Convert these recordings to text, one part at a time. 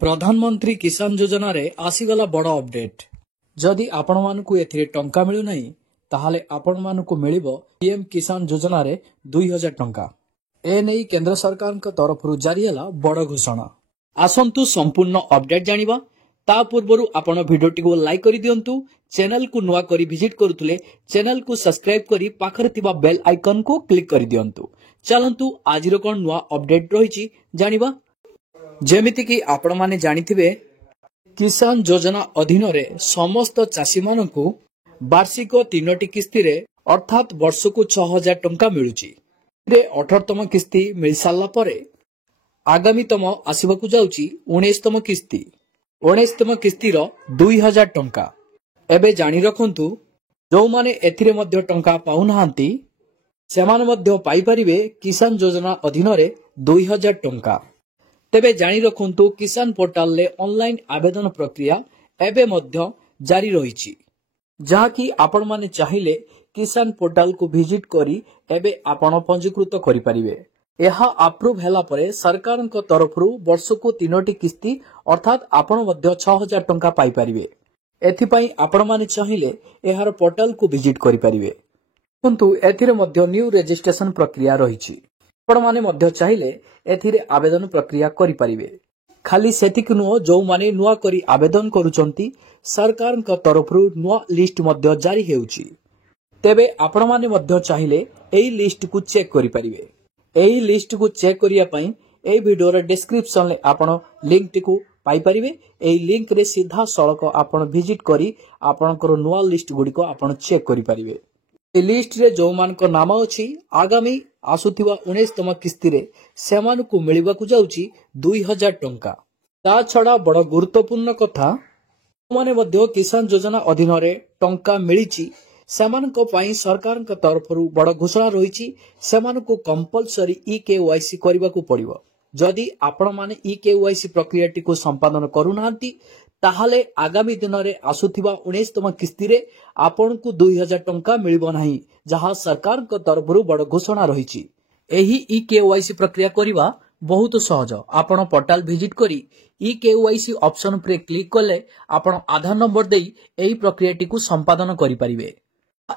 प्रधानमंत्री किसान योजना रे आसीगला बड़ अपडेट। जदि आपण मानकु एथिरे टंका मिलु नाही ताहाले आपण मानकु मिलिबो पीएम किसान योजना रे 2000 टंका। ए नै केंद्र सरकार तरफरु जारी हला बड़ घोषणा। आसंतु संपूर्ण अपडेट जानिबा ता पूर्वरु आपण भिडियोटी को लाइक करि दियंतु। चैनल को नुवा करी विजिट करूतले चैनल को सब्सक्राइब करी पाखरे थिबा बेल आइकन को क्लिक करि दियंतु। चलंतु आजिरो कोन नुवा अपडेट रहिछि जानिबा। जेमिति कि आपण माने जानिथिबे किसान योजना अधीन रे समस्त चासी मानकु वार्षिक 3टी किस्ती रे अर्थात वर्षकु 6000 टंका मिलुची। रे 18तम किस्ती मिल साला परे आगामीतम आसीबाकु जाउची 19तम किस्ती। 19तम किस्ती रो 2000 टंका। एबे जानि रखंतु जो माने एथिरे मध्य टंका पाउनाहांती सेमान मध्य पाई परिबे किसान योजना अधीन रे 2000 टंका। तेबे जानि रखंतु किसान पोर्टाल ले ऑनलाइन आवेदन प्रक्रिया एबे मध्य जारी रहिछि, जहा कि आपण माने चाहिले किसान पोर्टाल को विजिट करी एबे आपण पंजीकृत करि परिबे। एहा अप्रूव हैला परे सरकार को तरफरु वर्षकु 3टी किस्ती अर्थात आपण मध्य 6000 टंका पाई परिबे। एथि पई आपण माने चाहिले एहार पोर्टाल को विजिट करि परिबे, किंतु एथिरे मध्य न्यू रजिस्ट्रेशन प्रक्रिया रहिछि। आपण माने मध्य चाहिले एथिरे आवेदन प्रक्रिया करि परिबे। खाली सेतिक नुह जो माने नुआ करी आवेदन करूचंती सरकार का तरफरु नुआ लिस्ट मध्य जारी हेउची। तेबे आपण माने मध्य चाहिले एई लिस्ट को चेक करि परिबे। एई लिस्ट को चेक करिया पई एई वीडियो रे डिस्क्रिप्शन ले आपण लिंक टिकु पाई परिबे। एई लिंक रे सीधा सड़क आपण विजिट करी आपणकर नुआ लिस्ट गुडी को आपण चेक करि परिबे। ए लिस्ट रे जो मान को नाम अछि आगामी आसुथिबा 19तम किस्ती रे सेमानकु मिलिबाकु जाउची 2000 टंका। ता छडा बड़ गुरुत्वपूर्ण कथा माने मध्य किसान योजना अधीन रे टंका मिलिची सेमानक पई सरकार का तरफरु बड़ घोषणा रहिची। सेमानकु कंपलसरी ईकेवाईसी करबाकू पड़िबो। जदि आपण माने ईकेवाईसी प्रक्रियाटी को संपादन करूनांती ताहाले आगामी दिन रे आसुथिबा 19तम किस्ती रे आपनकु 2000 टंका मिलिबो नाही, जहा सरकार को तरफरु बड़ घोषणा रहिची। एही ईकेवाईसी प्रक्रिया करिबा बहुत सहज। आपण पोर्टल विजिट करी ईकेवाईसी ऑप्शन पर क्लिक कले आपण आधार नंबर देई एही प्रक्रियाटी को संपादन करि परिबे।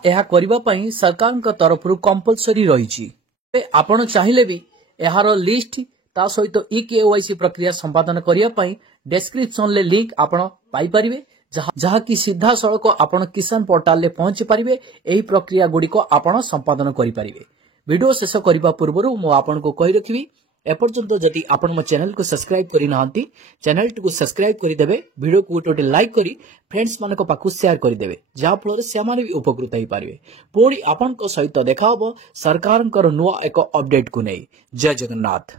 एहा करिबा पई सरकार को तरफरु कंपलसरी रहिची। आपण चाहिले भी एहार लिस्ट ता सहित ईकेवाईसी प्रक्रिया संपादन करिया पई डिस्क्रिप्शन ले लिंक आपण पाई परिबे, जहा कि सीधा सड़क आपण किसान पोर्टल ले पहुंची परिबे। एही प्रक्रिया गुडी को आपण संपादन करि परिबे। वीडियो शेष करिबा पूर्वरु मो आपण को कहि रखिबी एपर्यंत जदि आपण मो चैनल को सब्सक्राइब करि नाहंती चैनल को सब्सक्राइब करि देबे। वीडियो को गोटे लाइक करी फ्रेंड्स मानको पाखु शेयर करि देबे, जहा फल से माने भी उपकृत होई पारिबे। पुणी आपण को सहित देखा हबो सरकारनकर नुआ एक अपडेट को नै। जय जगन्नाथ।